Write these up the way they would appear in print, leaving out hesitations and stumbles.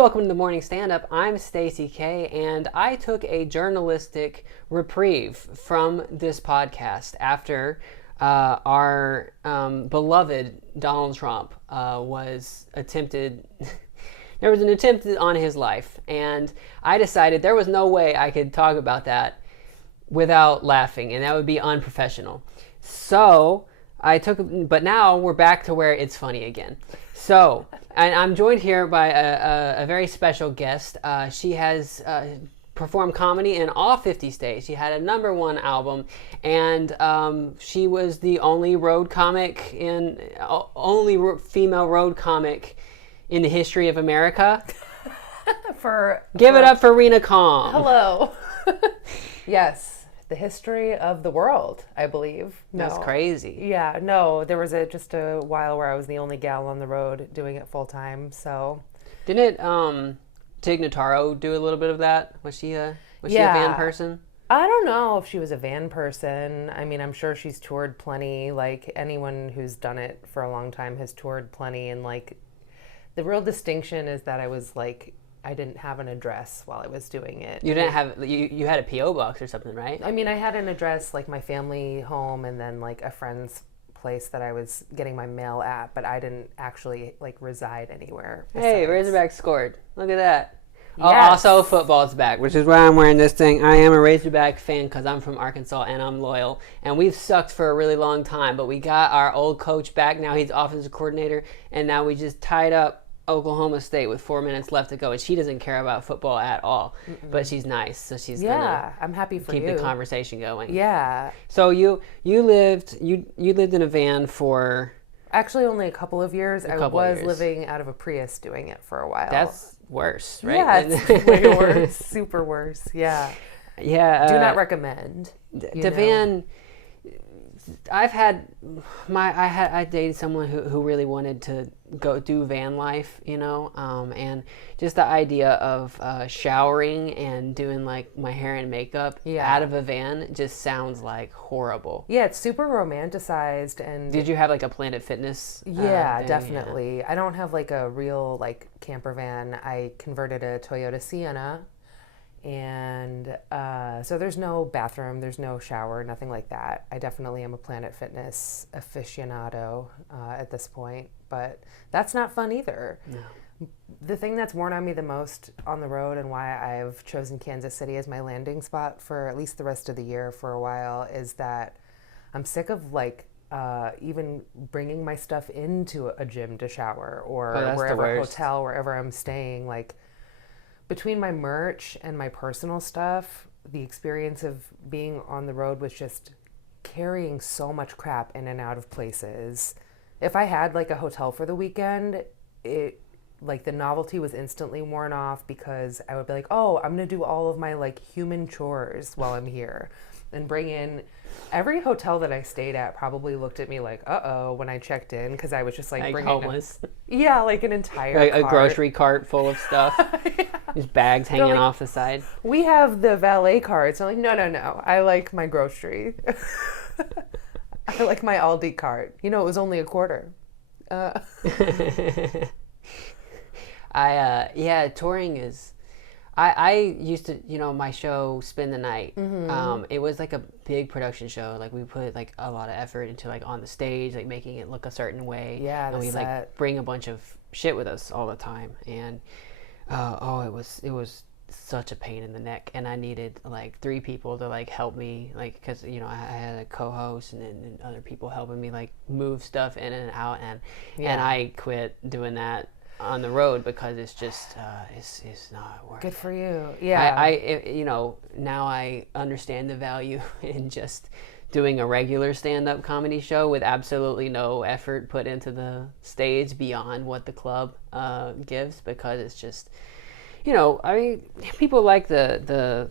welcome to the Morning Stand-Up. I'm Stacy Cay, and I took a journalistic reprieve from this podcast after our beloved Donald Trump was attempted... There was an attempt on his life, and I decided there was no way I could talk about that without laughing, and that would be unprofessional. So but now we're back to where it's funny again. So, and I'm joined here by a very special guest. She has performed comedy in all 50 states. She had a #1 album, and she was the only female road comic in the history of America. Give it up for Reena. Hello. Yes. The history of the world, I believe. That's crazy. Yeah, no, there was just a while where I was the only gal on the road doing it full time, so. Didn't Tig Notaro do a little bit of that? Was she a van person? I don't know if she was a van person. I mean, I'm sure she's toured plenty. Like, anyone who's done it for a long time has toured plenty, and like, the real distinction is that I didn't have an address while I was doing it. You didn't have, you had a P.O. box or something, right? I mean, I had an address, like my family home, and then like a friend's place that I was getting my mail at, but I didn't actually like reside anywhere. Hey, Razorbacks scored. Look at that. Yes. Also, football's back, which is why I'm wearing this thing. I am a Razorback fan because I'm from Arkansas and I'm loyal. And we've sucked for a really long time, but we got our old coach back. Now he's offensive coordinator, and now we just tied up Oklahoma State with 4 minutes left to go, and she doesn't care about football at all. But she's nice, so she's gonna I'm happy for keep the conversation going. Yeah. So you lived in a van for actually only a couple of years. I was living out of a Prius doing it for a while. That's worse, right? Yeah, it's way worse, super worse. Yeah. Yeah. Do not recommend. The van. I dated someone who really wanted to go do van life, and just the idea of showering and doing like my hair and makeup out of a van just sounds like horrible. Yeah, it's super romanticized. And did you have like a Planet Fitness? Yeah, definitely. Yeah. I don't have like a real like camper van. I converted a Toyota Sienna. And so there's no bathroom, there's no shower, nothing like that. I definitely am a Planet Fitness aficionado at this point, but that's not fun either. No. The thing that's worn on me the most on the road, and why I've chosen Kansas City as my landing spot for at least the rest of the year for a while, is that I'm sick of like even bringing my stuff into a gym to shower, or wherever hotel, wherever I'm staying. Like, between my merch and my personal stuff, the experience of being on the road was just carrying so much crap in and out of places. If I had like a hotel for the weekend, like the novelty was instantly worn off, because I would be like, oh, I'm gonna do all of my like human chores while I'm here, and bring in. Every hotel that I stayed at probably looked at me like, uh-oh, when I checked in, because I was just like bringing homeless. Like an entire a grocery cart full of stuff. Yeah. These bags hanging off the side. We have the valet carts. I'm like, no. I like my grocery. I like my Aldi cart. It was only a quarter. Touring is... I used to, my show, Spend the Night. Mm-hmm. It was like a big production show. Like, we put like a lot of effort into like on the stage, like making it look a certain way. Yeah, and we like bring a bunch of shit with us all the time. And it was such a pain in the neck. And I needed like 3 people to like help me, like, because I had a co-host and other people helping me like move stuff in and out. And I quit doing that on the road because it's just it's not worth it. Good for you. Yeah. Now I understand the value in just doing a regular stand-up comedy show with absolutely no effort put into the stage beyond what the club gives, because it's just people like the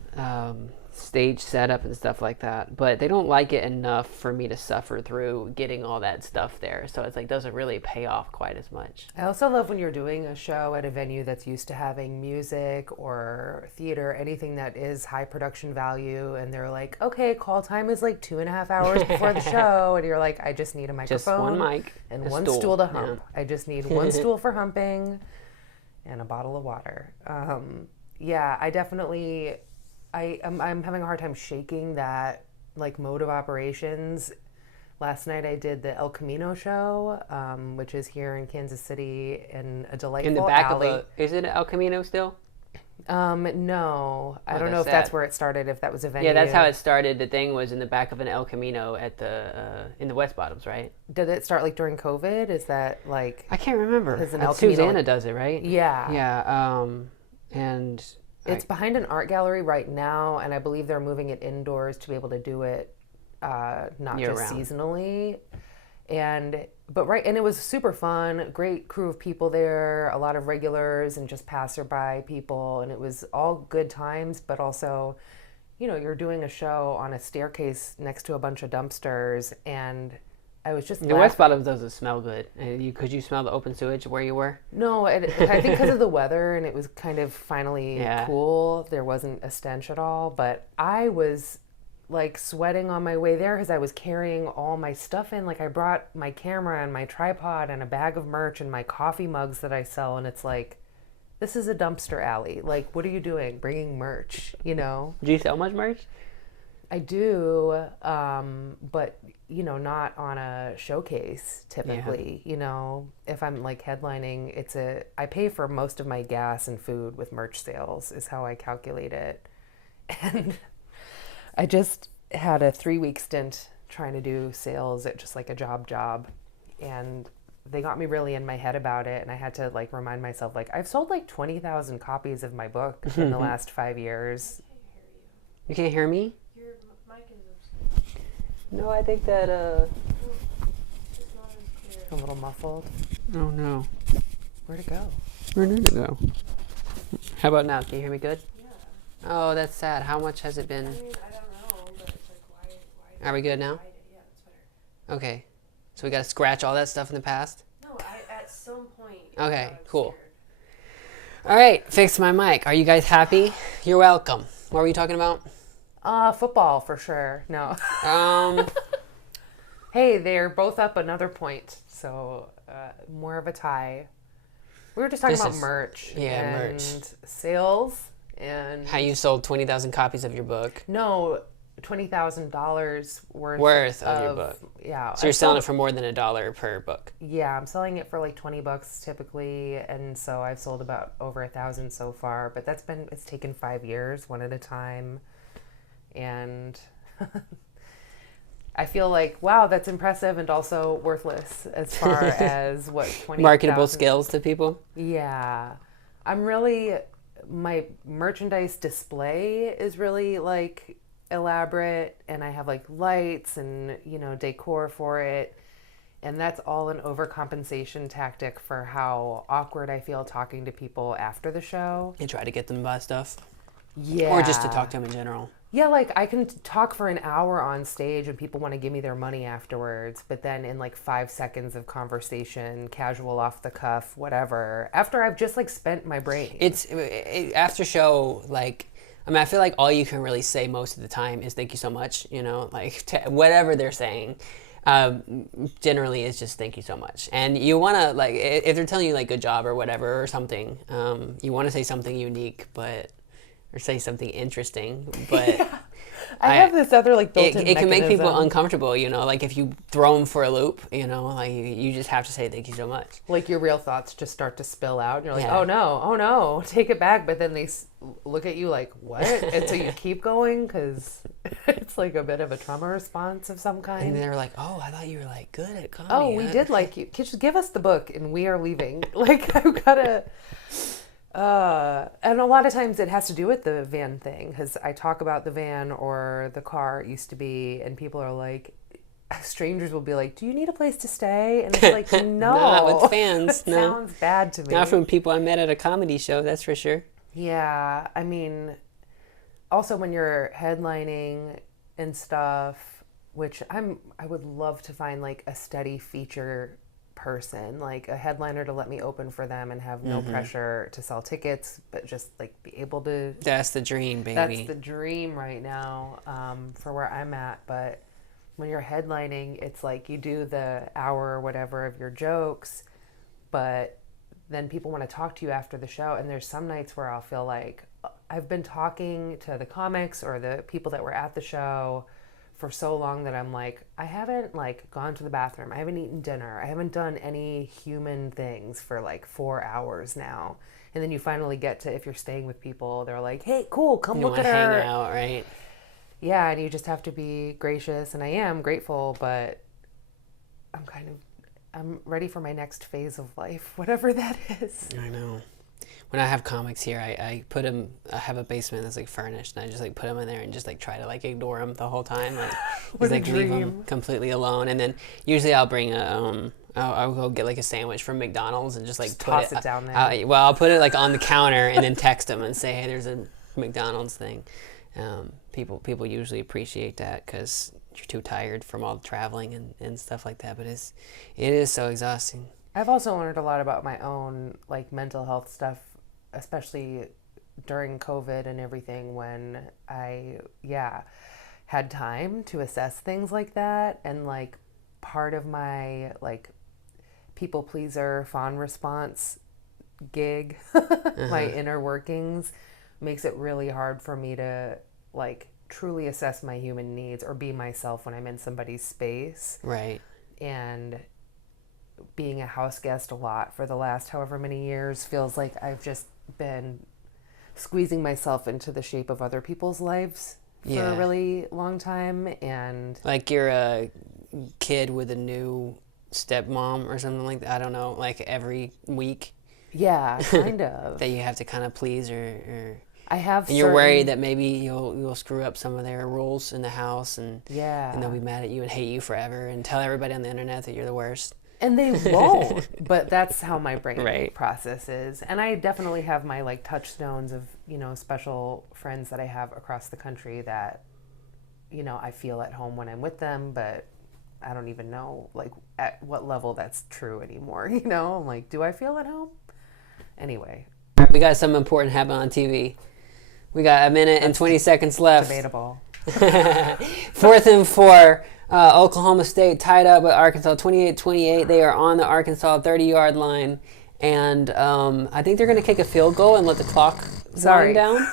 stage setup and stuff like that, but they don't like it enough for me to suffer through getting all that stuff there. So it's like doesn't really pay off quite as much. I also love when you're doing a show at a venue that's used to having music or theater, anything that is high production value, and they're like, okay, call time is like 2.5 hours before the show, and you're like, I just need a microphone, just one mic and one stool to hump. Yeah. I just need one stool for humping. and a bottle of water. Yeah, I definitely, I'm having a hard time shaking that like mode of operations. Last night I did the El Camino show, which is here in Kansas City in a delightful In the back alley. of is it El Camino still? No, I don't know if that's that's sad. where it started, if that was a venue. Yeah, that's how it started. The thing was in the back of an El Camino at the in the West Bottoms, right? Did it start like during COVID? Is that like, I can't remember. Is an El Susanna Camino- does it, right? yeah. Yeah. And It's behind an art gallery right now, and I believe they're moving it indoors to be able to do it not Year just round. seasonally. And it was super fun. Great crew of people there, a lot of regulars and just passerby people, and it was all good times. But also, you're doing a show on a staircase next to a bunch of dumpsters, and I was just the West Bottoms doesn't smell good. And could you smell the open sewage where you were? No, I think because of the weather and it was kind of finally Yeah. cool, there wasn't a stench at all. But I was like sweating on my way there because I was carrying all my stuff in. Like I brought my camera and my tripod and a bag of merch and my coffee mugs that I sell. And it's like, this is a dumpster alley. Like, what are you doing? Bringing merch, Do you sell much merch? I do, but not on a showcase typically. If I'm like headlining, I pay for most of my gas and food with merch sales is how I calculate it. And I just had a 3-week stint trying to do sales at just like a job, and they got me really in my head about it, and I had to like remind myself, like, I've sold like 20,000 copies of my book in the last 5 years. You can't hear me? Your mic is No, I think that it's not as clear. A little muffled. Oh no. Where'd it go? Where did it go? How about now? Can you hear me good? Yeah. Oh, that's sad. How much has it been? I mean, I don't know, but it's like, why Are we good now? yeah, that's better. Okay. So we got to scratch all that stuff in the past? No, at some point. Okay, I was cool. scared. All right, fix my mic. Are you guys happy? You're welcome. What were you talking about? Football for sure. No. Hey, they're both up another point, so more of a tie. We were just talking This about is- merch yeah, and merch. sales and How you sold 20,000 copies of your book. no $20,000 Worth of your book. Yeah, So you're selling it for more than $1 per book. Yeah, I'm selling it for like $20 typically, and so I've sold about over 1,000 so far. But it's taken 5 years, one at a time, and I feel like, wow, that's impressive and also worthless as far as what 20 Marketable skills to people. Yeah, my merchandise display is really like elaborate, and I have like lights and decor for it, and that's all an overcompensation tactic for how awkward I feel talking to people after the show. You try to get them to buy stuff. Yeah, Or just to talk to them in general. Yeah, like I can talk for an hour on stage and people want to give me their money afterwards, but then in like 5 seconds of conversation, casual, off the cuff, whatever, after I've just like spent my brain. After show, like, I mean, I feel like all you can really say most of the time is thank you so much, like whatever they're saying. Generally it's just thank you so much. And you want to, like, if they're telling you like good job or whatever or something, you want to say something unique, or say something interesting, but Yeah. I have this other like built-in it can make people mechanism. uncomfortable, like if you throw them for a loop, like you just have to say thank you so much. Like your real thoughts just start to spill out and you're like, Yeah. oh no, take it back. But then they look at you like, what? And so you keep going because it's like a bit of a trauma response of some And kind. they're like, oh, I thought you were like good at comedy. Oh, we did like you. Just give us the book and we are leaving. Like I've got to... and a lot of times it has to do with the van thing because I talk about the van or the car it used to be, and people are like, strangers will be like, do you need a place to stay? And it's like, no. Not with fans, That no. sounds bad to me. Not from people I met at a comedy show, that's for sure. Yeah, I mean, also when you're headlining and stuff, which I would love to find like a steady feature person, like a headliner to let me open for them and have no pressure to sell tickets, but just like be able to. That's the dream, baby. That's the dream right now for where I'm at. But when you're headlining, it's like you do the hour or whatever of your jokes, but then people want to talk to you after the show. And there's some nights where I'll feel like I've been talking to the comics or the people that were at the show for so long that I'm like, I haven't like gone to the bathroom. I haven't eaten dinner. I haven't done any human things for like 4 hours now. And then you finally get to, if you're staying with people, they're like, hey, cool, come look at her. Hang out, right? Yeah, and you just have to be gracious. And I am grateful, but I'm ready for my next phase of life, whatever that is. I know. When I have comics here, I put them. I have a basement that's like furnished, and I just like put them in there and just like try to like ignore them the whole time, like just like leave them completely alone. And then usually I'll bring a I'll go get like a sandwich from McDonald's and just like Just put toss it down there. I'll put it like on the counter and then text them and say, hey, there's a McDonald's thing. People usually appreciate that because you're too tired from all the traveling and stuff like that. But it is so exhausting. I've also learned a lot about my own like mental health stuff, especially during COVID and everything, when I had time to assess things like that. And like part of my like people pleaser fawn response gig, my inner workings, makes it really hard for me to like truly assess my human needs or be myself when I'm in somebody's space. Right. And being a house guest a lot for the last however many years feels like I've just been squeezing myself into the shape of other people's lives for a really long time. And like you're a kid with a new stepmom or something like that. I don't know, like every week. Yeah, kind of. That you have to kind of please or I have and you're worried that maybe you'll screw up some of their rules in the house and they'll be mad at you and hate you forever and tell everybody on the internet that you're the worst. And they won't, but that's how my brain process is. And I definitely have my like touchstones of, special friends that I have across the country that, I feel at home when I'm with them, but I don't even know like at what level that's true anymore. I'm like, do I feel at home? Anyway. We got something important happening on TV. We got a minute and 20 seconds left. Debatable. 4th and 4. Oklahoma State tied up with Arkansas 28-28. They are on the Arkansas 30-yard line. And I think they're going to kick a field goal and let the clock wind down.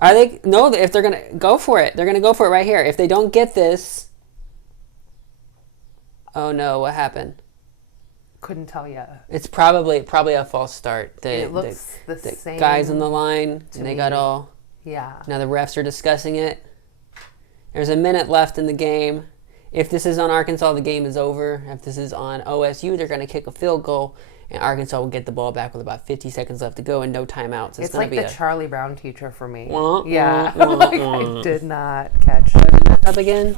Are they? No, if they're going to go for it. They're going to go for it right here. If they don't get this. Oh, no. What happened? Couldn't tell you. It's probably a false start. It looks the same. Guys on the line, and they got all. Yeah. Now the refs are discussing it. There's a minute left in the game. If this is on Arkansas, the game is over. If this is on OSU, they're going to kick a field goal, and Arkansas will get the ball back with about 50 seconds left to go and no timeouts. It's like the Charlie Brown teacher for me. Yeah. I did not catch. Was it messed up again?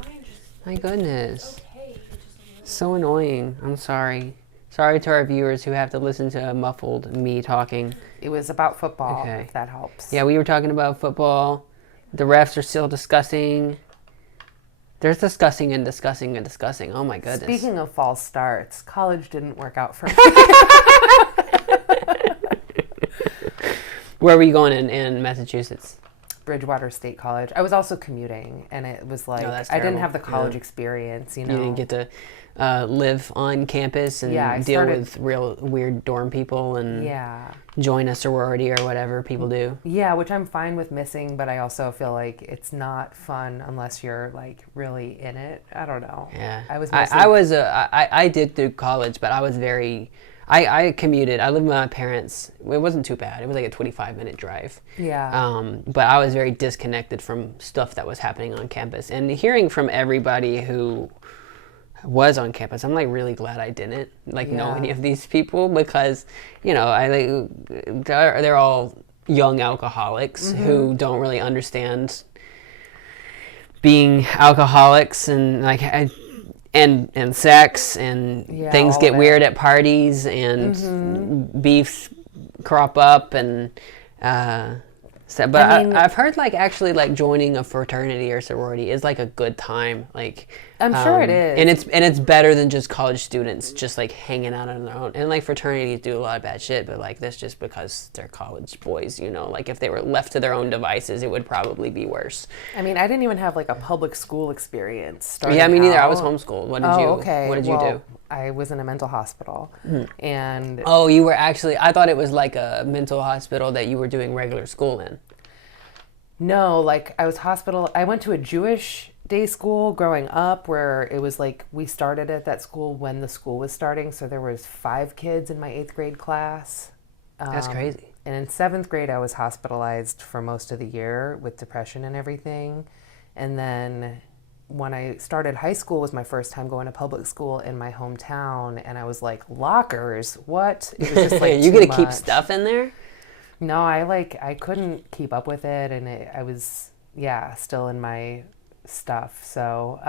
My goodness. So annoying. I'm sorry. Sorry to our viewers who have to listen to muffled me talking. It was about football, if that helps. Yeah, we were talking about football. The refs are still discussing. There's discussing and discussing and discussing. Oh my goodness. Speaking of false starts, college didn't work out for me. Where were you going in Massachusetts? Bridgewater State College. I was also commuting, and it was like, I didn't have the college experience, You didn't get to live on campus and deal with real weird dorm people and join a sorority or whatever people do. Yeah, which I'm fine with missing, but I also feel like it's not fun unless you're like really in it. I don't know. Yeah, I did through college, but I was I commuted. I lived with my parents. It wasn't too bad. It was like a 25-minute drive. Yeah. But I was very disconnected from stuff that was happening on campus. And hearing from everybody who was on campus, I'm like really glad I didn't know any of these people because, they're all young alcoholics who don't really understand being alcoholics and and sex and things get weird at parties and beefs crop up and I've heard actually joining a fraternity or sorority is a good time. I'm sure it is. And it's better than just college students just like hanging out on their own. And like fraternities do a lot of bad shit, but like that's just because they're college boys, you know. Like if they were left to their own devices, it would probably be worse. I mean, I didn't even have like a public school experience. Yeah, me neither. I out. was homeschooled. What did you do? I was in a mental hospital, and Oh, you were actually. I thought it was like a mental hospital that you were doing regular school in. no, like I went to a Jewish day school growing up where it was like we started at that school when the school was starting, so there was 5 kids in my 8th grade class. That's crazy. And in 7th grade, I was hospitalized for most of the year with depression and everything. And then when I started high school was my first time going to public school in my hometown, and I was like, lockers? What? It was just like you too gonna keep much. stuff in there? No, I couldn't keep up with it, and I was still in my stuff. So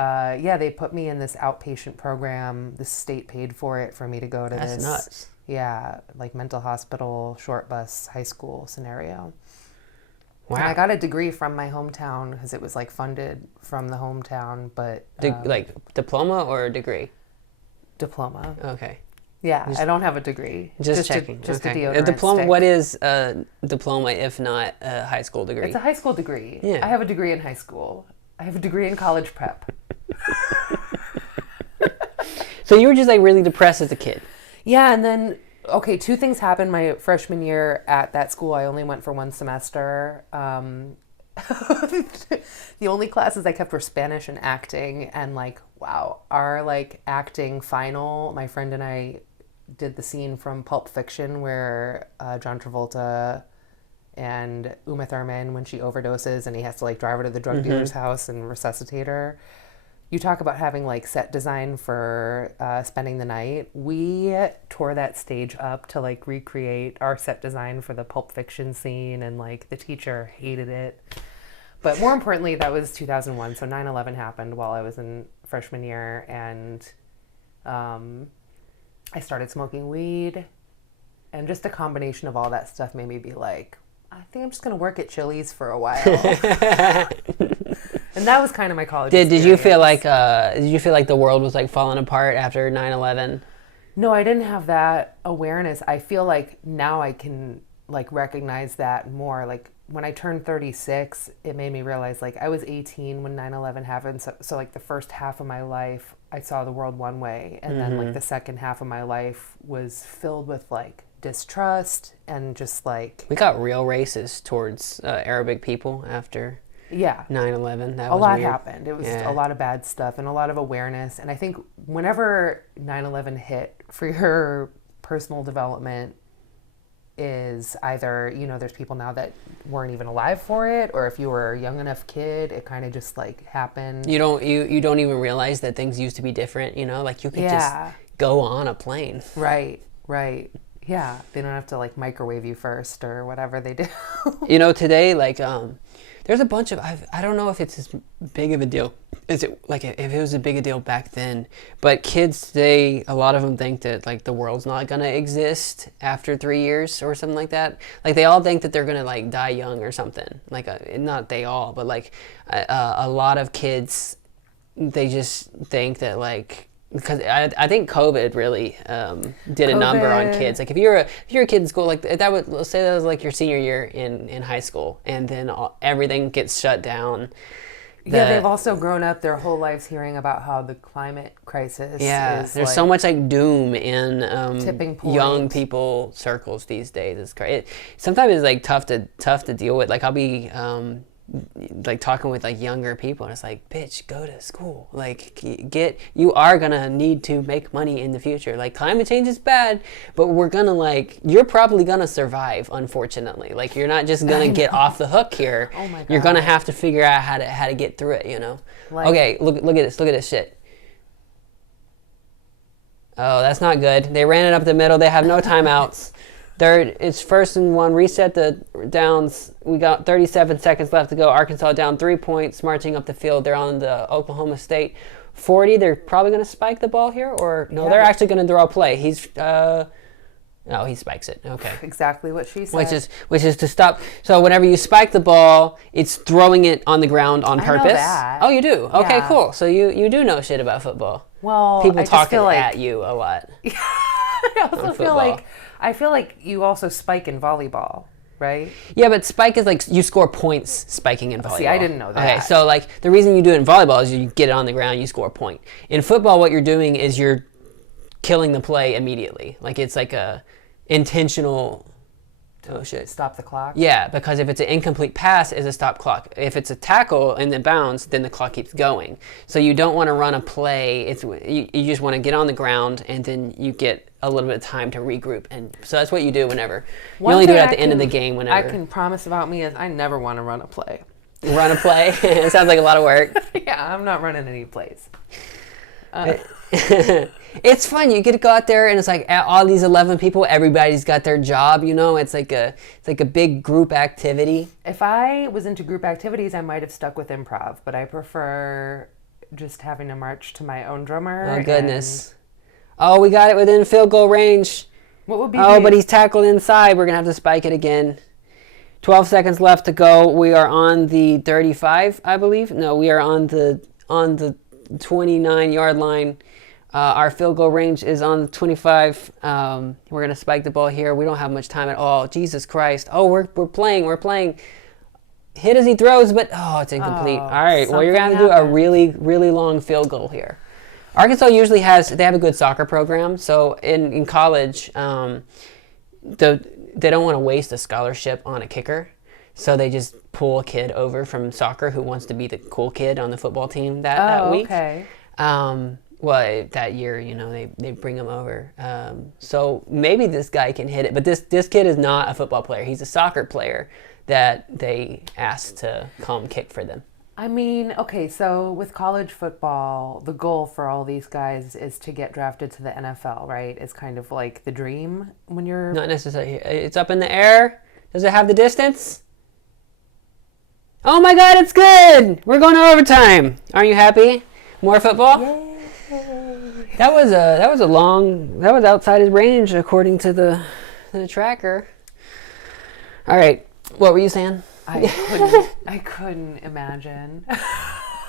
they put me in this outpatient program. The state paid for it for me to go to That's this. nuts. Yeah, like mental hospital, short bus, high school scenario. Wow. And I got a degree from my hometown because it was like funded from the hometown, but Like diploma or degree? diploma. Okay. Yeah, I don't have a degree. Just checking. Just okay. a deodorant diploma. stick. What is a diploma if not a high school degree? It's a high school degree. Yeah. I have a degree in high school. I have a degree in college prep. So you were just like really depressed as a kid. Yeah, and then, okay, 2 things happened my freshman year at that school. I only went for 1 semester. The only classes I kept were Spanish and acting. And like, wow, our like acting final, my friend and I did the scene from Pulp Fiction where John Travolta and Uma Thurman, when she overdoses and he has to like drive her to the drug dealer's house and resuscitate her. You talk about having like set design for spending the night. We tore that stage up to like recreate our set design for the Pulp Fiction scene, and like the teacher hated it. But more importantly, that was 2001, so 9/11 happened while I was in freshman year, and I started smoking weed, and just a combination of all that stuff made me be like, I think I'm just gonna work at Chili's for a while. And that was kind of my college Did you feel experience. like the world was like falling apart after 9/11? No, I didn't have that awareness. I feel like now I can like recognize that more. Like when I turned 36, it made me realize like I was 18 when 9/11 happened. So like the first half of my life, I saw the world one way. And then like the second half of my life was filled with like distrust and just like... We got real racist towards Arabic people after 9/11. That a was lot weird. happened. It was a lot of bad stuff and a lot of awareness. And I think whenever 9/11 hit, for your personal development is either, you know, there's people now that weren't even alive for it, or if you were a young enough kid, it kind of just like happened. You don't even realize that things used to be different, you know? Like you could just go on a plane. Right. Yeah. They don't have to like microwave you first or whatever they do. You know, today, like, there's a bunch of, I don't know if it's as big of a deal. Is it like if it was a big a deal back then? But kids today, a lot of them think that like the world's not gonna exist after 3 years or something like that. Like they all think that they're gonna like die young or something. Like not they all, but like a lot of kids, they just think that like. Because I think COVID really did a number on kids. Like if you're a kid in school, like that would, let's say that was like your senior year in high school, and then everything gets shut down. They've also grown up their whole lives hearing about how the climate crisis is there's like so much like doom in tipping point. young people circles these days. It's crazy. Sometimes it's like tough to deal with. Like I'll be like talking with like younger people, and it's like, bitch, go to school. Like you are gonna need to make money in the future. Like climate change is bad, but we're gonna like, you're probably gonna survive, unfortunately. Like you're not just gonna get off the hook here. Oh my God. You're gonna have to figure out how to get through it, you know? Like, okay, look at this shit. Oh, that's not good. They ran it up the middle. They have no timeouts. It's 1st and 1. Reset the downs. We got 37 seconds left to go. Arkansas down 3 points, marching up the field. They're on the Oklahoma State 40. They're probably going to spike the ball here, or no? They're actually going to draw a play. Oh, he spikes it. Okay. Exactly what she said. Which is to stop. So whenever you spike the ball, it's throwing it on the ground on I know purpose. that. Oh, you do. Okay, Yeah. cool. So you do know shit about football. Well, People I just talking feel like at you a lot. I also football. I feel like you also spike in volleyball, right? Yeah, but spike is like you score points spiking in volleyball. See, I didn't know that. Okay, so like the reason you do it in volleyball is you get it on the ground, you score a point. In football, what you're doing is you're killing the play immediately. Like it's like a intentional. Oh shit. Stop the clock. Yeah, because if it's an incomplete pass, it's a stop clock. If it's a tackle and then bounce, then the clock keeps going. So you don't want to run a play. You just want to get on the ground and then you get a little bit of time to regroup. And so that's what you do whenever. You only do it at the end of the game whenever. I can promise about me is I never want to run a play. Run a play. It sounds like a lot of work. Yeah, I'm not running any plays. It's fun. You get to go out there and it's like all these 11 people, everybody's got their job, you know? It's like a big group activity. If I was into group activities, I might have stuck with improv, but I prefer just having to march to my own drummer. Oh, goodness. Oh, we got it within field goal range. What would be but he's tackled inside. We're going to have to spike it again. 12 seconds left to go. We are on the 35, I believe. No, we are on the 29-yard line. Our field goal range is on the 25. We're going to spike the ball here. We don't have much time at all. Jesus Christ. Oh, we're playing. Hit as he throws, but it's incomplete. All right, well, you're going to have to do a really, really long field goal here. Arkansas usually they have a good soccer program. So in college, they don't want to waste a scholarship on a kicker. So they just pull a kid over from soccer who wants to be the cool kid on the football team that week. Okay. Well, that year, they bring him over. So maybe this guy can hit it. But this kid is not a football player. He's a soccer player that they asked to come kick for them. I mean, okay, so with college football, the goal for all these guys is to get drafted to the NFL, right? It's kind of like the dream when you're... Not necessarily. It's up in the air. Does it have the distance? Oh my God, it's good! We're going to overtime. Aren't you happy? More football? Yay. That was outside his range according to the tracker. All right, what were you saying? I couldn't imagine.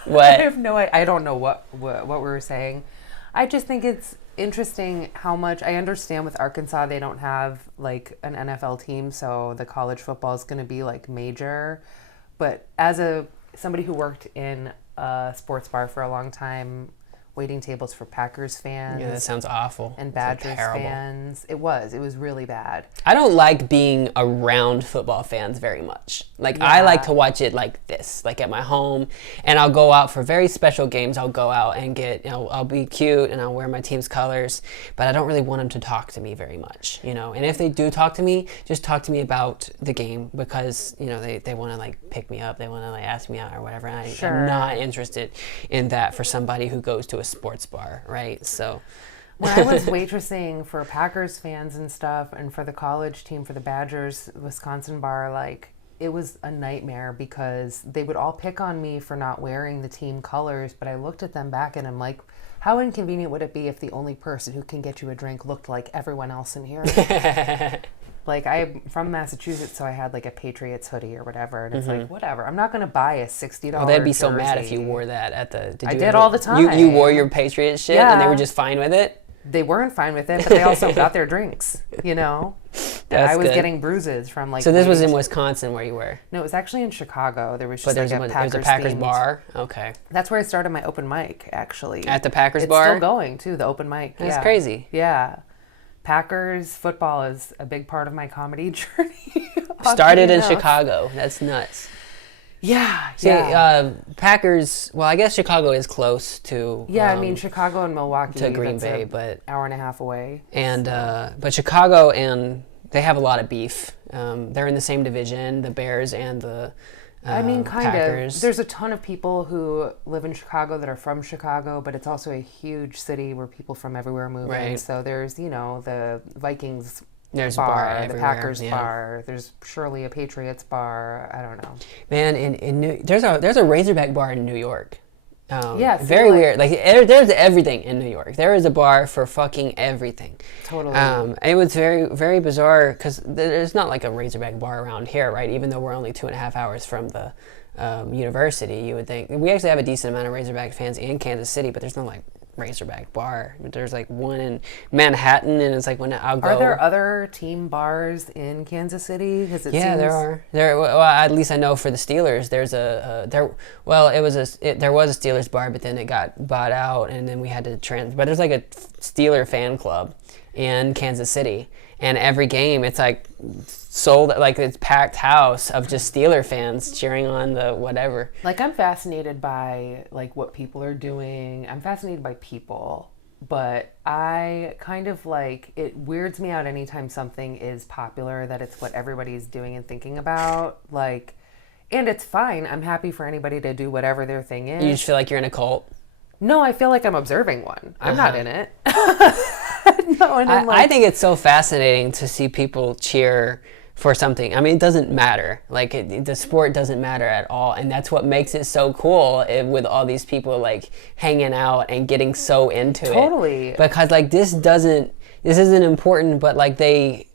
What? I don't know what we were saying. I just think it's interesting how much I understand with Arkansas they don't have like an NFL team, so the college football is going to be like major. But as somebody who worked in a sports bar for a long time, waiting tables for Packers fans. Yeah, that sounds awful. And Badgers fans. It was really bad. I don't like being around football fans very much. I like to watch it like this, like at my home, and I'll go out for very special games. I'll go out and I'll be cute and I'll wear my team's colors, but I don't really want them to talk to me very much, And if they do talk to me, just talk to me about the game because, they want to like pick me up. They want to like ask me out or whatever. And I'm not interested in that for somebody who goes to a sports bar, right? So when I was waitressing for Packers fans and stuff and for the college team for the Badgers Wisconsin bar, like it was a nightmare because they would all pick on me for not wearing the team colors, but I looked at them back and I'm like, how inconvenient would it be if the only person who can get you a drink looked like everyone else in here? Like I'm from Massachusetts, so I had like a Patriots hoodie or whatever, and it's like whatever. I'm not going to buy a $60. Oh, they'd be jersey. so mad if you wore that at the. I did all the time. You wore your Patriots shit, and they were just fine with it. They weren't fine with it, but they also got their drinks. And I was getting bruises from like. So this was in Wisconsin where you were. No, it was actually in Chicago. There was just there's a Packers bar. Okay. That's where I started my open mic, actually. At the Packers it's bar. It's still going too. The open mic. That's crazy. Yeah. Packers football is a big part of my comedy journey. Started in Chicago. That's nuts. Yeah. See, Packers. Well, I guess Chicago is close to. Yeah, I mean Chicago and Milwaukee to Green Bay, but hour and a half away. And but Chicago and they have a lot of beef. They're in the same division, the Bears and the. I mean, kind Packers. of. There's a ton of people who live in Chicago that are from Chicago, but it's also a huge city where people from everywhere move in. So there's, the Vikings bar, the Packers bar. There's surely a Patriots bar. I don't know. Man, there's a Razorback bar in New York. Yeah, so very like- weird. Like there's everything in New York. There is a bar for fucking everything. Totally. It was very, very bizarre because there's not like a Razorback bar around here, right? Even though we're only 2.5 hours from the university, you would think. We actually have a decent amount of Razorback fans in Kansas City, but there's no like Razorback bar. There's like one in Manhattan, and it's like when I'll go. Are there other team bars in Kansas City? Because it Yeah, seems... there are. Well, at least I know for the Steelers, there's there was a Steelers bar, but then it got bought out, and then we had to but there's like a Steeler fan club in Kansas City, and every game it's like sold, like it's packed house of just Steeler fans cheering on the whatever. Like, I'm fascinated by like what people are doing. I'm fascinated by people, but I kind of like, it weirds me out anytime something is popular that it's what everybody's doing and thinking about. Like, and it's fine. I'm happy for anybody to do whatever their thing is. You just feel like you're in a cult. No, I feel like I'm observing one. I'm not in it. No, and I'm I think it's so fascinating to see people cheer for something. I mean, it doesn't matter. Like, the sport doesn't matter at all. And that's what makes it so cool with all these people, like, hanging out and getting so into it. Totally. Because, like, this isn't important, but, like, they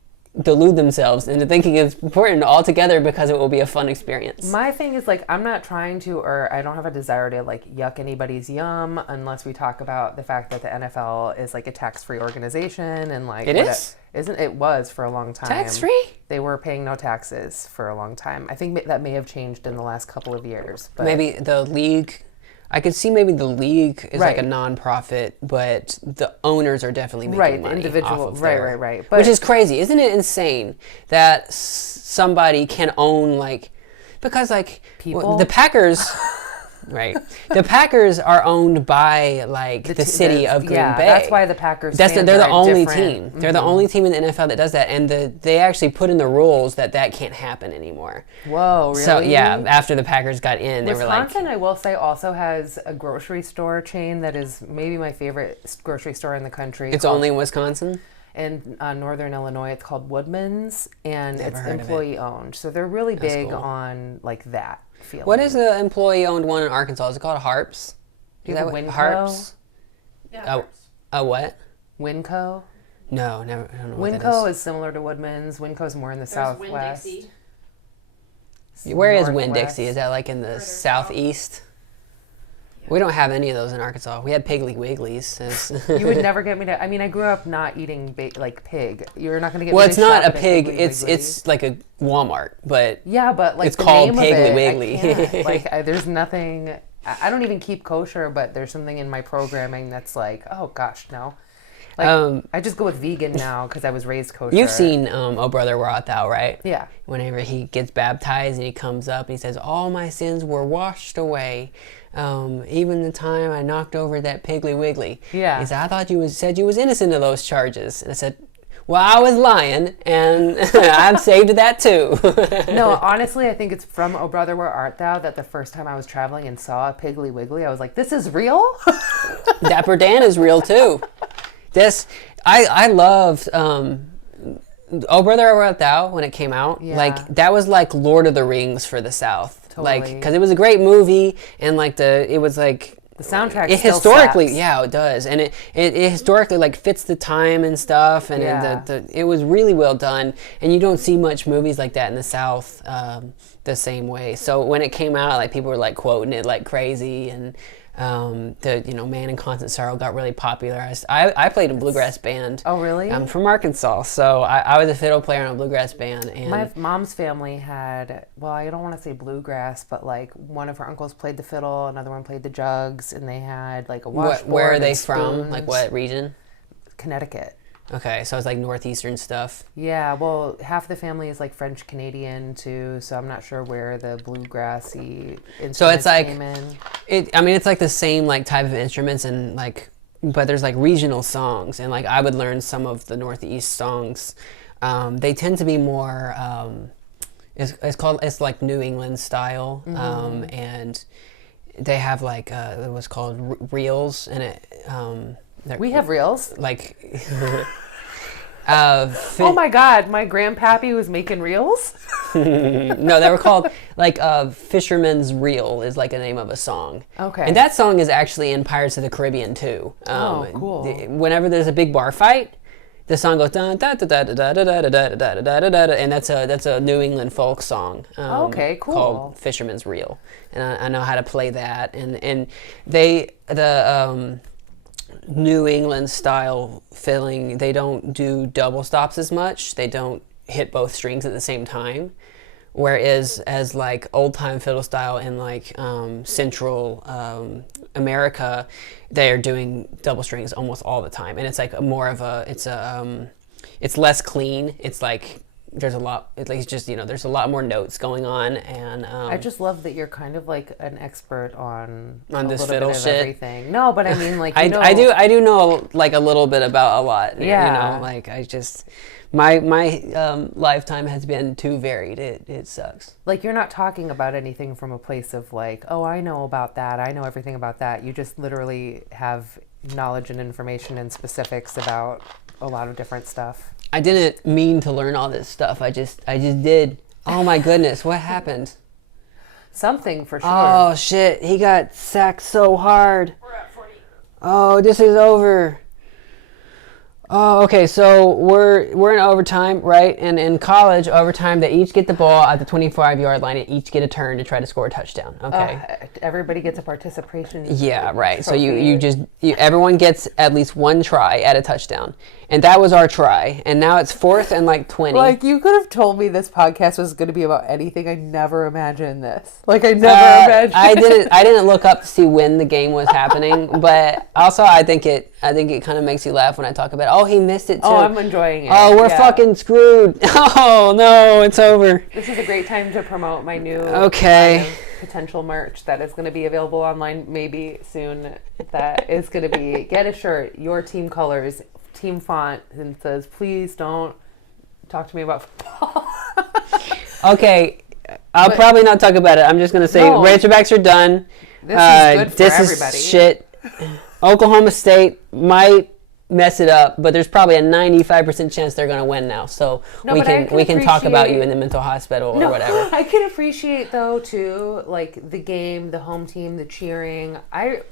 delude themselves into thinking it's important altogether because it will be a fun experience. My thing is, like, I'm not trying to, or I don't have a desire to, like, yuck anybody's yum unless we talk about the fact that the NFL is, like, a tax-free organization and, like... It is? It was for a long time. Tax-free? They were paying no taxes for a long time. I think that may have changed in the last couple of years. But Maybe the league... I could see maybe the league is like a Right. non-profit, but the owners are definitely making Right, money individual- off of right, right. But- which is crazy. Isn't it insane that somebody can own, like... Because, like, People? the Packers... Right. The Packers are owned by, like, the city of Green Bay. That's why the Packers They're fans the are only different. team. They're the only team in the NFL that does that, and they actually put in the rules that can't happen anymore. Whoa, really? So yeah, after the Packers got in, they were like, Wisconsin, I will say, also has a grocery store chain that is maybe my favorite grocery store in the country. it's only in Wisconsin. in northern Illinois. It's called Woodman's, and Never it's heard of it. employee owned. So they're really big cool. on like that feeling. What is the employee-owned one in Arkansas? Is it called Harps? You Is have that what- Winco? Harps? Yeah. A what? Winco? No, never. I don't know what that Winco is similar to Woodman's. Winco's more in the There's southwest. Winn-Dixie. Where is Northwest. Winn-Dixie? Is that like in the Further southeast? We don't have any of those in Arkansas. We had Piggly Wigglies. You would never get me to. I mean, I grew up not eating like pig. You're not going to get Well, me it's to not shop a at pig. Piggly It's Wiggly. like a Walmart, but Yeah, but like it's the called name of Piggly it, Wiggly. I can't. Like, there's nothing. I don't even keep kosher, but there's something in my programming that's like, oh gosh, no. Like, I just go with vegan now because I was raised kosher. You've seen Oh Brother, Where Art Thou, right? Yeah. Whenever he gets baptized and he comes up and he says, all my sins were washed away. Even the time I knocked over that Piggly Wiggly. Yeah. He said, I thought said you was innocent of those charges. And I said, well, I was lying, and I'm saved of that too. No, honestly, I think it's from Oh Brother, Where Art Thou that the first time I was traveling and saw a Piggly Wiggly, I was like, this is real? Dapper Dan is real too. I loved Oh Brother, Where Art Thou when it came out. Yeah. Like, that was like Lord of the Rings for the South. Like, Totally. because it was a great movie, and like it was like The soundtrack it still historically, slaps. yeah, it does, and it historically like fits the time and stuff, and Yeah. it was really well done, and you don't see much movies like that in the South the same way. So when it came out, like people were like quoting it like crazy, and Man in Constant Sorrow got really popular. I played in a bluegrass band. Oh, really? I'm from Arkansas, so I was a fiddle player in a bluegrass band, and My mom's family had, well, I don't want to say bluegrass, but like one of her uncles played the fiddle, another one played the jugs, and they had like a washboard. where are they and from? spoons. Like what region? Connecticut. Okay, so it's like northeastern stuff. Yeah, well, half the family is like French Canadian too, so I'm not sure where the bluegrassy instruments So it's like came in. it's like the same like type of instruments, and like, but there's like regional songs, and like I would learn some of the northeast songs. They tend to be more it's like New England style, and they have like what's called reels, and it We have reels. like Oh my God, my grandpappy was making reels? No, they were called like Fisherman's Reel is like a name of a song. Okay. And that song is actually in Pirates of the Caribbean too. Oh, cool. Whenever there's a big bar fight, the song goes da da da da da da da da da da da da da, and that's a New England folk song. Okay, cool. Called Fisherman's Reel, and I know how to play that. And the New England style filling, they don't do double stops as much. They don't hit both strings at the same time. Whereas as like old time fiddle style in like Central America, they are doing double strings almost all the time, and it's like more of a it's less clean. It's like there's a lot. It's just there's a lot more notes going on, and I just love that you're kind of like an expert on this a little fiddle bit of shit. Everything. No, but I mean like I do know like a little bit about a lot. Yeah. Like I just my lifetime has been too varied. It sucks. Like you're not talking about anything from a place of like, oh, I know about that. I know everything about that. You just literally have knowledge and information and specifics about a lot of different stuff. I didn't mean to learn all this stuff. I just did. Oh my goodness, what happened? Something for sure. Oh shit, he got sacked so hard. We're at 40. Oh, this is over. Oh, okay, so we're in overtime, right? And in college, overtime, they each get the ball at the 25-yard line and each get a turn to try to score a touchdown, okay? Everybody gets a participation. Yeah, right. So trophy. Everyone gets at least one try at a touchdown. And that was our try. And now it's 4th and like 20. Like, you could have told me this podcast was going to be about anything. I never imagined this. Like, I never imagined. I didn't look up to see when the game was happening, but also I think it kind of makes you laugh when I talk about it. Oh, he missed it too. Oh, I'm enjoying it. Oh, we're fucking screwed. Oh, no, it's over. This is a great time to promote my new potential merch that is going to be available online maybe soon. That is going to be, get a shirt, your team colors, team font, and it says, please don't talk to me about football. Okay, I'll probably not talk about it. I'm just going to say Razorbacks are done. This is good for everybody. Is shit. Oklahoma State might mess it up, but there's probably a 95% chance they're going to win now. So we can talk about you in the mental hospital or whatever. I can appreciate though too, like the game, the home team, the cheering. I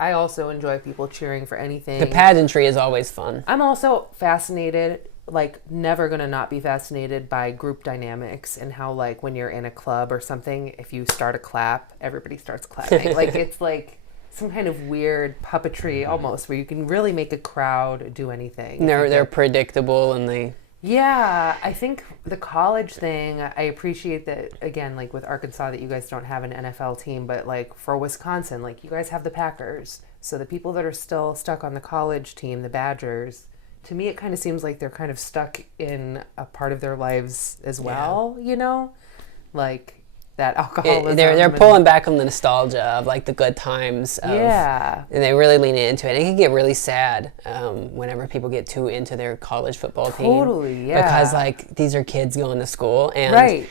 also enjoy people cheering for anything. The pageantry is always fun. I'm also fascinated, like never gonna not be fascinated by group dynamics and how like when you're in a club or something, if you start a clap, everybody starts clapping. Like it's like some kind of weird puppetry almost where you can really make a crowd do anything. They're predictable and they... Yeah, I think the college thing, I appreciate that, again, like with Arkansas, that you guys don't have an NFL team, but like for Wisconsin, like you guys have the Packers. So the people that are still stuck on the college team, the Badgers, to me it kind of seems like they're kind of stuck in a part of their lives as well, you know? Like that alcoholism. They're pulling back on the nostalgia of like the good times. Yeah. And they really lean into it. It can get really sad whenever people get too into their college football team. Totally, yeah. Because like these are kids going to school and right.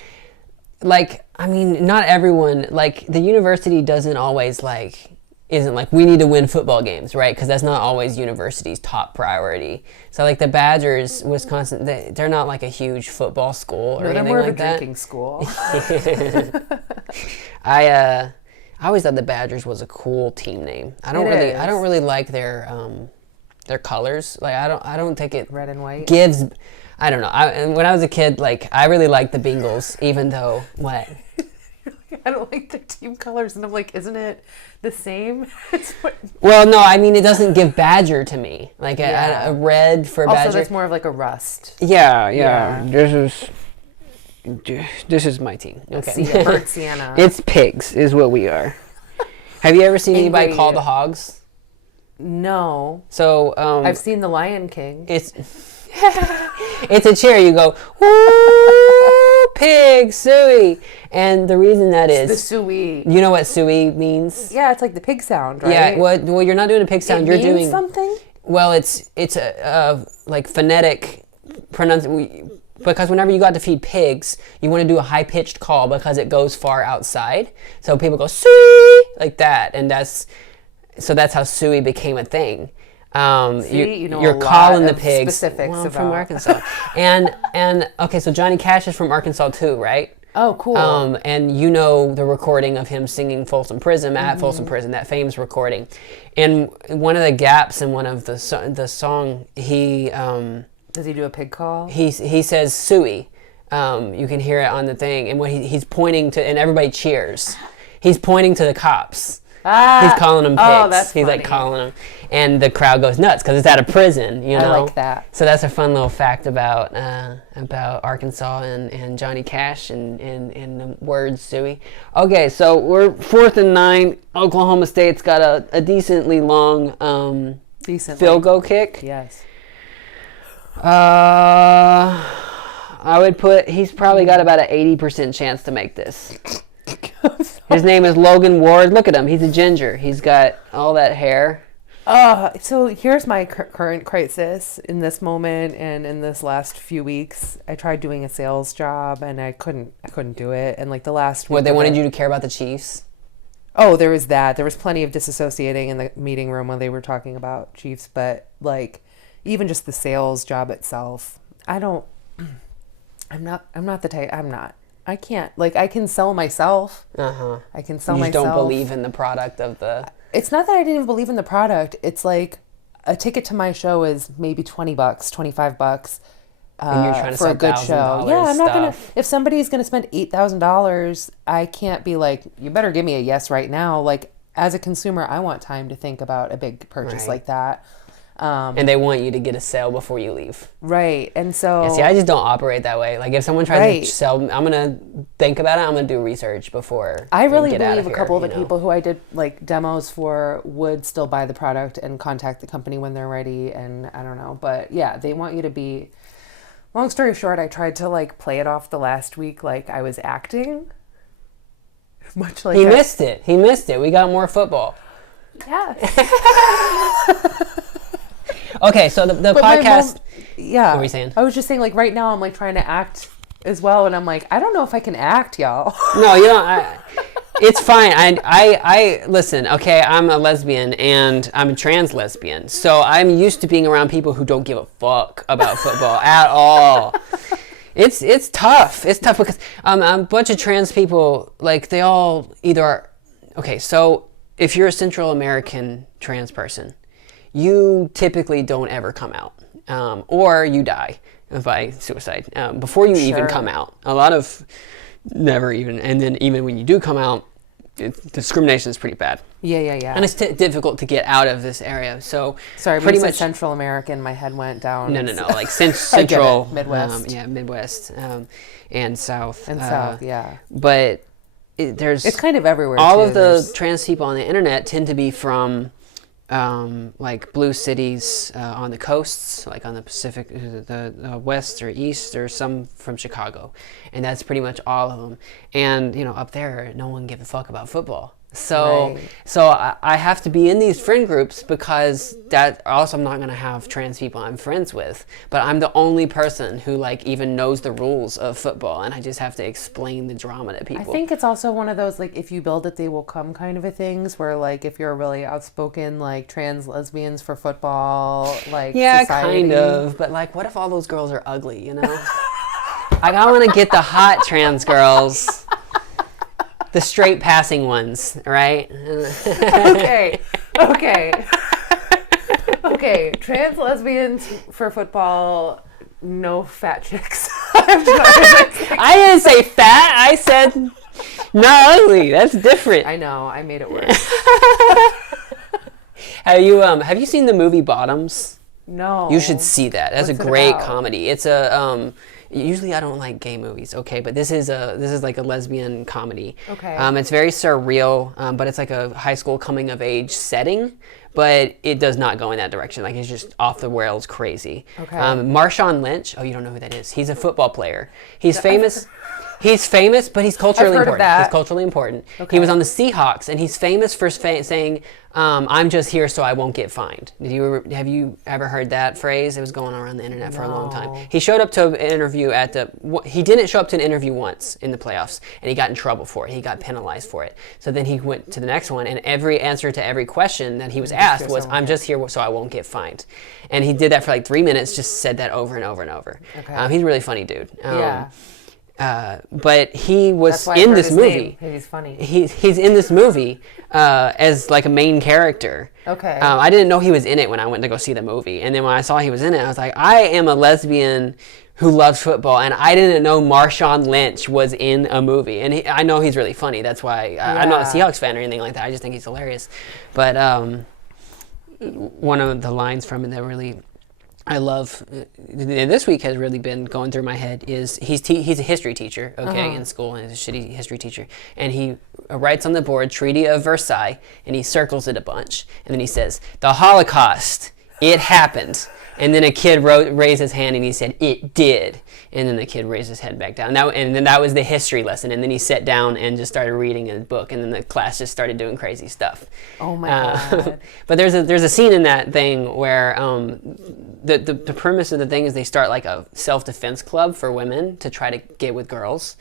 Like, I mean, not everyone, like the university isn't like we need to win football games, right? Because that's not always university's top priority. So like the Badgers, Wisconsin, they're not like a huge football school or anything like that. They're more of a drinking school. I always thought the Badgers was a cool team name. I don't really like their colors. Like I don't think it red and white gives. I don't know. When I was a kid, like I really liked the Bengals, even though what. I don't like the team colors, and I'm like, isn't it the same? Well, no, I mean it doesn't give Badger to me. Like a red for Badger. Also, that's more of like a rust. Yeah. This is my team. Okay. Bird Sienna. It's pigs, is what we are. Have you ever seen anybody call the hogs? No. So I've seen The Lion King. It's a cheer. You go, woo, pig, suey. And the reason that is... The suey. You know what suey means? Yeah, it's like the pig sound, right? Yeah, well you're not doing a pig sound. You're doing something? Well, it's a like phonetic pronunciation. Because whenever you got to feed pigs, you want to do a high-pitched call because it goes far outside. So people go, suey, like that. And that's how suey became a thing. See, you know you're a lot calling the of pigs. specifics Well, I'm from about- Arkansas, and okay, so Johnny Cash is from Arkansas too, right? Oh, cool. And you know the recording of him singing Folsom Prison at Folsom Prison, that famous recording. And one of the gaps in one of the song, he Does he do a pig call? he says "suey." You can hear it on the thing, and what he's pointing to, and everybody cheers. He's pointing to the cops. He's calling them pigs. Oh, that's He's funny. like calling them, and the crowd goes nuts because it's out of prison. You know, I like that. So that's a fun little fact about Arkansas and Johnny Cash and the word "suey." Okay, so we're 4th and 9. Oklahoma State's got a decently long field goal kick. Yes. I would put he's probably got about an 80% chance to make this. His name is Logan Ward. Look at him. He's a ginger. He's got all that hair. So here's my current crisis in this moment and in this last few weeks. I tried doing a sales job and I couldn't do it. And like the last week, What, they wanted you to care about the Chiefs? Oh, there was that. There was plenty of disassociating in the meeting room when they were talking about Chiefs, but like even just the sales job itself, I'm not the type. I can't. Like, I can sell myself. I can sell You myself. just don't believe in the product of the... It's not that I didn't even believe in the product. It's like a ticket to my show is maybe $20, $25 And you're trying to for sell a good show. $1,000 Yeah, I'm not gonna. stuff. If somebody's gonna spend $8,000, I can't be like, you better give me a yes right now. Like, as a consumer, I want time to think about a big purchase Right. like that. And they want you to get a sale before you leave. Right, and so Yeah, see, I just don't operate that way. Like, if someone tries Right. to sell, I'm going to think about it. I'm going to do research before I really get out believe a here, couple of the you know? people who I did like demos for would still buy the product and contact the company when they're ready. And I don't know, but yeah, they want you to be. Long story short, I tried to like play it off the last week like I was acting. Much like He missed it. He missed it. We got more football. Yeah. Okay, so the But my podcast... yeah. What were you saying? I was just saying like right now I'm like trying to act as well, and I'm like I don't know if I can act, y'all. No, you don't. It's fine. I listen. Okay, I'm a lesbian and I'm a trans lesbian, so I'm used to being around people who don't give a fuck about football at all. It's tough. It's tough because a bunch of trans people, like they all either are. Okay, so if you're a Central American trans person, you typically don't ever come out, or you die by suicide before you even Sure. come out. A lot of never even, and then even when you do come out, discrimination is pretty bad, Yeah. and it's difficult to get out of this area. So Sorry, pretty pretty much much Central American. My head went down. no, like central, Midwest. Midwest, and South, And South, yeah. But there's It's kind of everywhere. all too. of the There's- trans people on the internet tend to be from like blue cities on the coasts, like on the Pacific, the west or east, or some from Chicago, and that's pretty much all of them. And up there, no one gives a fuck about football. So, Right. so I have to be in these friend groups because that also I'm not gonna have trans people I'm friends with, but I'm the only person who like even knows the rules of football, and I just have to explain the drama to people. I think it's also one of those like if you build it they will come kind of a things where like if you're really outspoken like trans lesbians for football like yeah, society. kind of. But like, what if all those girls are ugly? Like, I want to get the hot trans girls. The straight passing ones, right? Okay. Trans lesbians for football, no fat chicks. I didn't say fat. I said not ugly. That's different. I know, I made it worse. Have you seen the movie Bottoms? No. You should see that. That's What's a it great about? comedy. It's a usually I don't like gay movies, okay, but this is like a lesbian comedy. Okay. It's very surreal, but it's like a high school coming of age setting, but it does not go in that direction. Like it's just off the rails crazy. Okay. Marshawn Lynch. Oh, you don't know who that is? He's a football player. He's famous. He's famous, but he's culturally I've heard of important. that. He's culturally important. Okay. He was on the Seahawks, and he's famous for saying, "I'm just here so I won't get fined." Have you ever heard that phrase? It was going around the internet for a long time. No. He showed up to an interview he didn't show up to an interview once in the playoffs, and he got in trouble for it. He got penalized for it. So then he went to the next one, and every answer to every question that he was asked was, "I'm just here so I won't get fined." And he did that for like 3 minutes, just said that over and over and over. Okay. He's a really funny dude. Yeah. But he was That's why I in heard this his movie. name. He's funny. He's in this movie as like a main character. Okay. I didn't know he was in it when I went to go see the movie, and then when I saw he was in it, I was like, I am a lesbian who loves football, and I didn't know Marshawn Lynch was in a movie. And I know he's really funny. That's why I'm not a Seahawks fan or anything like that. I just think he's hilarious. But one of the lines from it that really I love this week has really been going through my head is he's a history teacher, okay, in school, and he's a shitty history teacher, and he writes on the board Treaty of Versailles, and he circles it a bunch, and then he says the Holocaust, it happened, and then a kid raised his hand and he said it did, and then the kid raised his head back down. And then that was the history lesson, and then he sat down and just started reading his book, and then the class just started doing crazy stuff. Oh my God. But there's a scene in that thing where the premise of the thing is they start like a self-defense club for women to try to get with girls,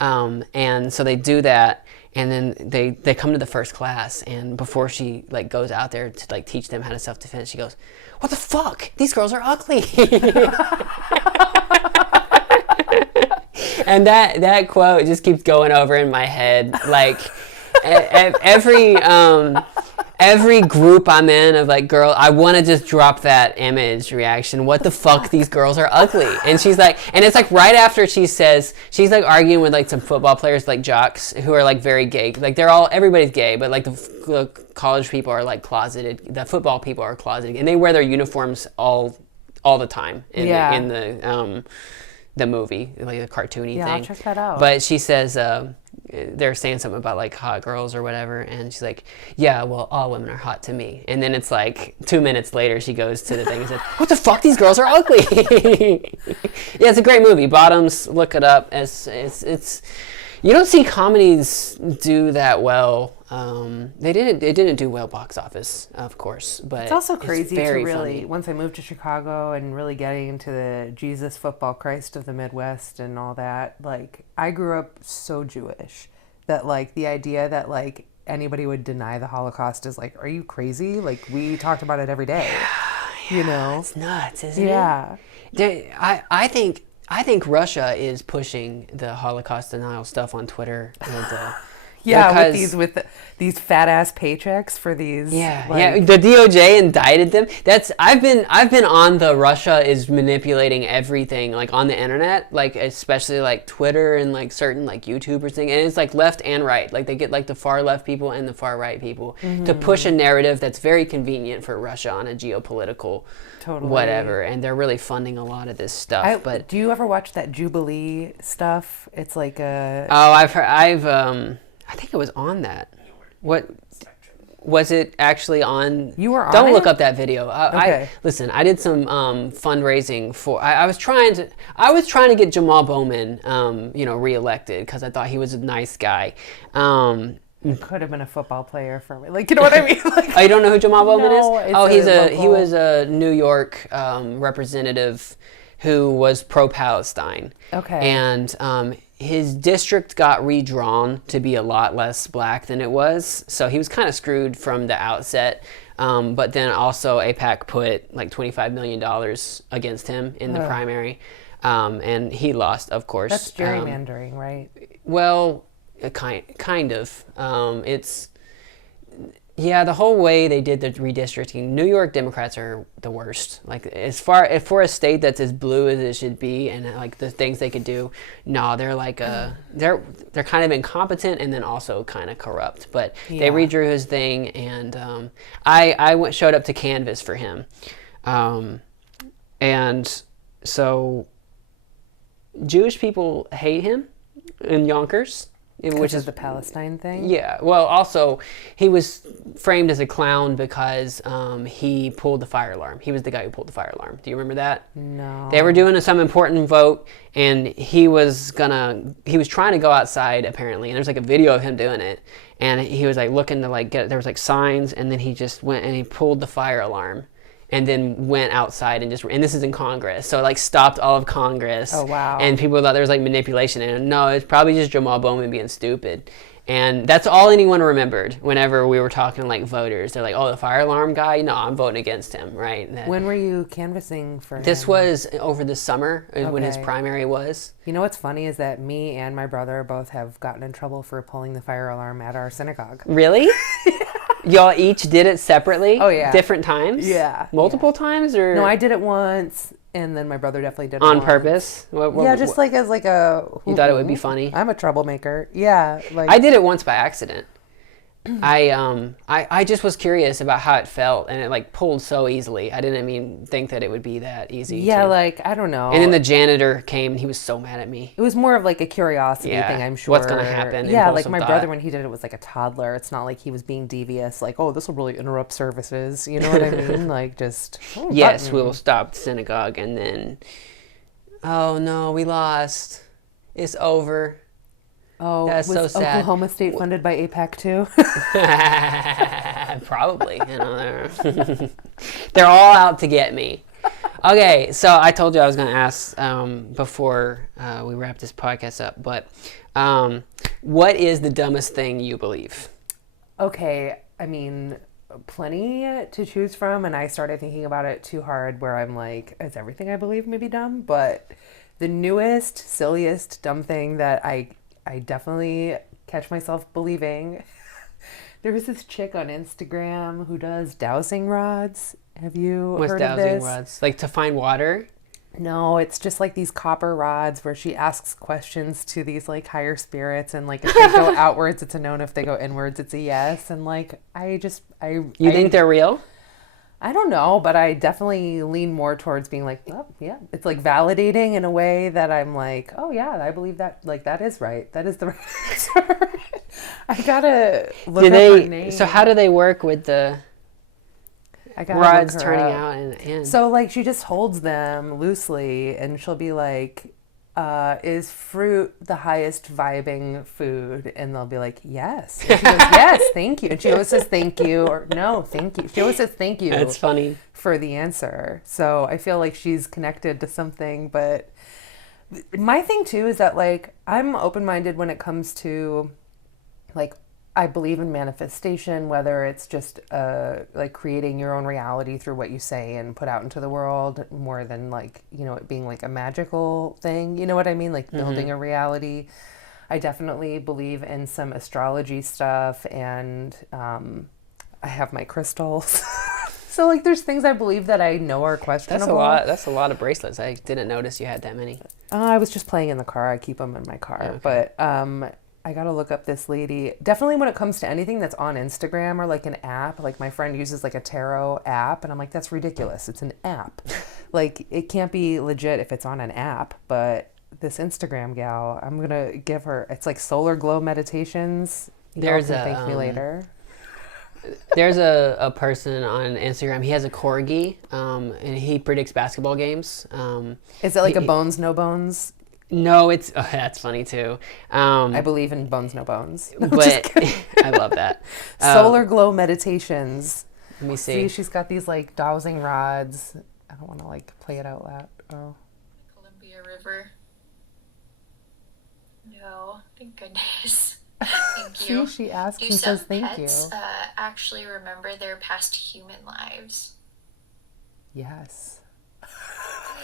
and so they do that, and then they come to the first class, and before she like goes out there to like teach them how to self-defense, she goes, "What the fuck? These girls are ugly." And that quote just keeps going over in my head, like every group I'm in of like girl, I want to just drop that image reaction. What the fuck? These girls are ugly. And she's like, and it's like right after she says, she's like arguing with like some football players, like jocks, who are like very gay. Like everybody's gay, but like the college people are like closeted. The football people are closeted, and they wear their uniforms all the time in the movie, like the cartoony thing. Yeah, I'll check that out. But she says they're saying something about like hot girls or whatever, and she's like, "Yeah, well, all women are hot to me." And then it's like 2 minutes later, she goes to the thing and says, "What the fuck? These girls are ugly." Yeah, it's a great movie. Bottoms, look it up. It's you don't see comedies do that well. It didn't do well box office, of course, but it's also crazy to very really, funny. once I moved to Chicago and really getting into the Jesus football Christ of the Midwest and all that, like I grew up so Jewish that like the idea that like anybody would deny the Holocaust is like, are you crazy? Like we talked about it every day, you know? It's nuts, isn't it? Yeah. I think Russia is pushing the Holocaust denial stuff on Twitter. Yeah, because, with these fat ass paychecks for these. Yeah. The DOJ indicted them. I've been on the Russia is manipulating everything like on the internet, like especially like Twitter and like certain like YouTubers thing, and it's like left and right. Like they get like the far left people and the far right people to push a narrative that's very convenient for Russia on a geopolitical whatever, and they're really funding a lot of this stuff. But do you ever watch that Jubilee stuff? It's like a I think it was on that. What was it actually on? You were on Don't it? look up that video. Okay. Listen. I did some fundraising for. I was trying to get Jamal Bowman, reelected because I thought he was a nice guy. Could have been a football player for me. Like, you know what I mean? Like, Oh, you don't know who Jamal Bowman No, is? it's He was a New York representative who was pro-Palestine. Okay. And his district got redrawn to be a lot less black than it was, so he was kind of screwed from the outset. But then also AIPAC put like $25 million against him in the primary, and he lost, of course. that's gerrymandering, right? Well, kind of. The whole way they did the redistricting, New York Democrats are the worst. Like as far for a state that's as blue as it should be, and like the things they could do, no, they're like they're kind of incompetent and then also kind of corrupt. But they redrew his thing, and I showed up to canvass for him, and so Jewish people hate him in Yonkers. which is the Palestine thing. Yeah. Well, also, he was framed as a clown because he pulled the fire alarm. He was the guy who pulled the fire alarm. Do you remember that? No. They were doing some important vote, and he was trying to go outside, apparently, and there's like a video of him doing it. And he was like looking to like there was like signs, and then he just went and he pulled the fire alarm. And then went outside and this is in Congress, so it like stopped all of Congress. Oh, wow. And people thought there was like manipulation, and no, it's probably just Jamal Bowman being stupid. And that's all anyone remembered whenever we were talking to like voters. They're like, oh, the fire alarm guy? No, I'm voting against him, right? When were you canvassing for him? This was over the summer when his primary was. You know what's funny is that me and my brother both have gotten in trouble for pulling the fire alarm at our synagogue. Really? Y'all each did it separately? Oh, yeah. Different times? Yeah. Multiple times? Or No, I did it once, and then my brother definitely did it on once. purpose? Just like as like a... You thought it would be funny? I'm a troublemaker. Yeah. Like I did it once by accident. I just was curious about how it felt, and it like pulled so easily. I didn't even think that it would be that easy. Yeah, like, I don't know. And then the janitor came, and he was so mad at me. It was more of like a curiosity thing, I'm sure. What's going to happen? Yeah, like my brother, when he did it, was like a toddler. It's not like he was being devious, like, oh, this will really interrupt services. You know what I mean? Like, just... Yes, we will stop the synagogue, and then... Oh, no, we lost. It's over. Oh, that's was so sad. Oklahoma State funded by AIPAC too? Probably. They're all out to get me. Okay, so I told you I was going to ask before we wrap this podcast up, but what is the dumbest thing you believe? Okay, I mean, plenty to choose from, and I started thinking about it too hard where I'm like, is everything I believe maybe dumb? But the newest, silliest, dumb thing that I definitely catch myself believing. There was this chick on Instagram who does dowsing rods. Have you heard of this? What's dowsing rods? Like to find water? No, it's just like these copper rods where she asks questions to these like higher spirits, and like if they go outwards, it's a no, and if they go inwards, it's a yes. And like I think they're real? I don't know, but I definitely lean more towards being like, oh, yeah. It's like validating in a way that I'm like, oh, yeah, I believe that. Like, that is right. That is the right answer. I gotta look up her name. So how do they work with the rods turning out and in? So, like, she just holds them loosely, and she'll be like, is fruit the highest vibing food? And they'll be like, yes. And she goes, yes, thank you. And she always says thank you, or no, thank you. She always says thank you. That's funny. For the answer. So I feel like she's connected to something. But my thing too is that like I'm open-minded when it comes to like I believe in manifestation, whether it's just like creating your own reality through what you say and put out into the world, more than like, you know, it being like a magical thing. You know what I mean? Like building a reality. I definitely believe in some astrology stuff, and I have my crystals. So like there's things I believe that I know are questionable. That's a lot of bracelets. I didn't notice you had that many. I was just playing in the car. I keep them in my car. Okay. But I got to look up this lady. Definitely when it comes to anything that's on Instagram or like an app, like my friend uses like a tarot app, and I'm like, that's ridiculous. It's an app. Like it can't be legit if it's on an app. But this Instagram gal, I'm going to give her, it's like solar glow meditations. Y'all can thank me later. There's a person on Instagram. He has a corgi, and he predicts basketball games. Is it like a bones, no bones? No, it's that's funny too. I believe in bones, no bones. No, but I love that. Solar glow meditations. Let me see. She's got these like dowsing rods. I don't want to like play it out loud. Oh. Columbia River. No, thank goodness. Thank you. See, she asks and some says thank pets, you. Actually remember their past human lives? Yes.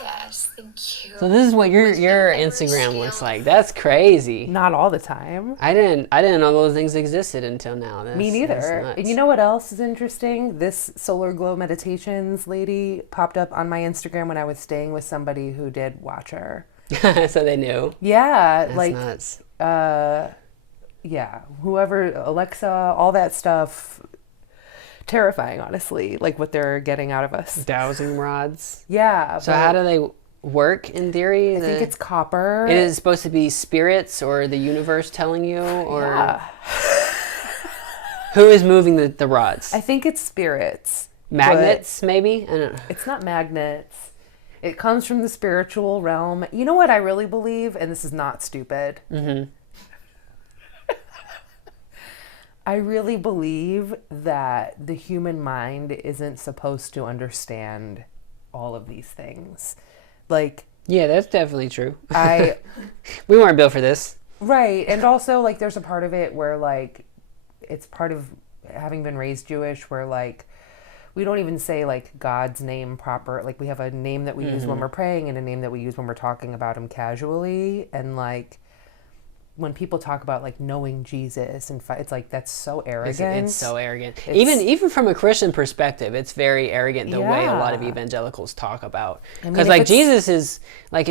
Yes, thank you. So this is what your Instagram looks like. That's crazy. Not all the time. I didn't know those things existed until now. Me neither. And you know what else is interesting? This solar glow meditations lady popped up on my Instagram when I was staying with somebody who did watch her. So they knew. Yeah, that's like nuts. Yeah, whoever, Alexa, all that stuff, terrifying, honestly, like what they're getting out of us. Dowsing rods. Yeah. So how do they, work in theory? I think it's copper. It is supposed to be spirits or the universe telling you, or Yeah. who is moving the rods? I think it's spirits. Magnets, maybe? I don't know. It's not magnets. It comes from the spiritual realm. You know what I really believe? And this is not stupid. Mm-hmm. I really believe that the human mind isn't supposed to understand all of these things. Like, Yeah, that's definitely true. I, We weren't built for this. right. And also, like, there's a part of it where, like, it's part of having been raised Jewish where, like, we don't even say, like, God's name proper. Like, we have a name that we use when we're praying and a name that we use when we're talking about him casually. And, like, when people talk about, like, knowing Jesus, and it's like, that's so arrogant. It's so arrogant. Even from a Christian perspective, it's very arrogant the way a lot of Yeah. evangelicals talk about. I mean, Because if like it's- Jesus is like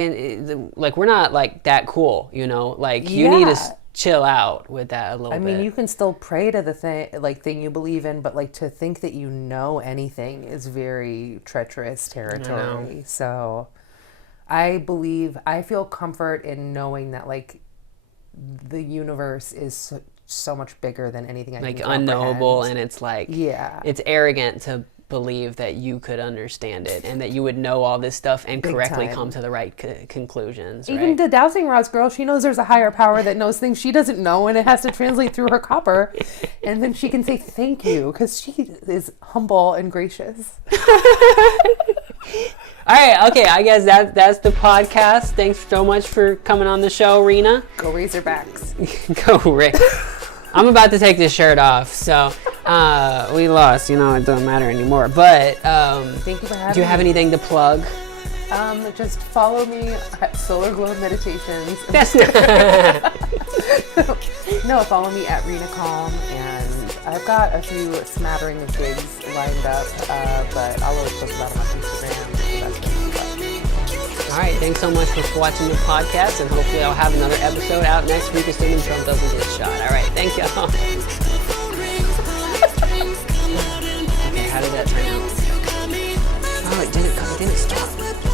like we're not like that cool, you know. Like you need to Yeah. chill out with that a little I bit. mean, you can still pray to the thing you believe in, but, like, to think that you know anything is very treacherous territory. So I feel comfort in knowing that, like, the universe is so much bigger than anything I like can unknowable, comprehend. and it's like Yeah. it's arrogant to believe that you could understand it and that you would know all this stuff and Big correctly time. come to the right conclusions. Even right? the dowsing rods girl, she knows there's a higher power that knows things she doesn't know, and it has to translate through her copper, and then she can say thank you because she is humble and gracious. All right, okay. I guess that's the podcast. Thanks so much for coming on the show, Reena. Go Razorbacks. Go, Rick. I'm about to take this shirt off, so we lost. You know, it doesn't matter anymore. But Thank you for having me. do you have anything to plug? Just follow me at Solar Glow Meditations. That's No, follow me at Reena Calm, and I've got a few smattering of gigs lined up, but I'll always post about them on Instagram. So that's good. All right. Thanks so much for watching the podcast, and hopefully I'll have another episode out next week, assuming Trump doesn't get shot. All right. Thank y'all. Okay, how did that turn out? Oh, it didn't stop.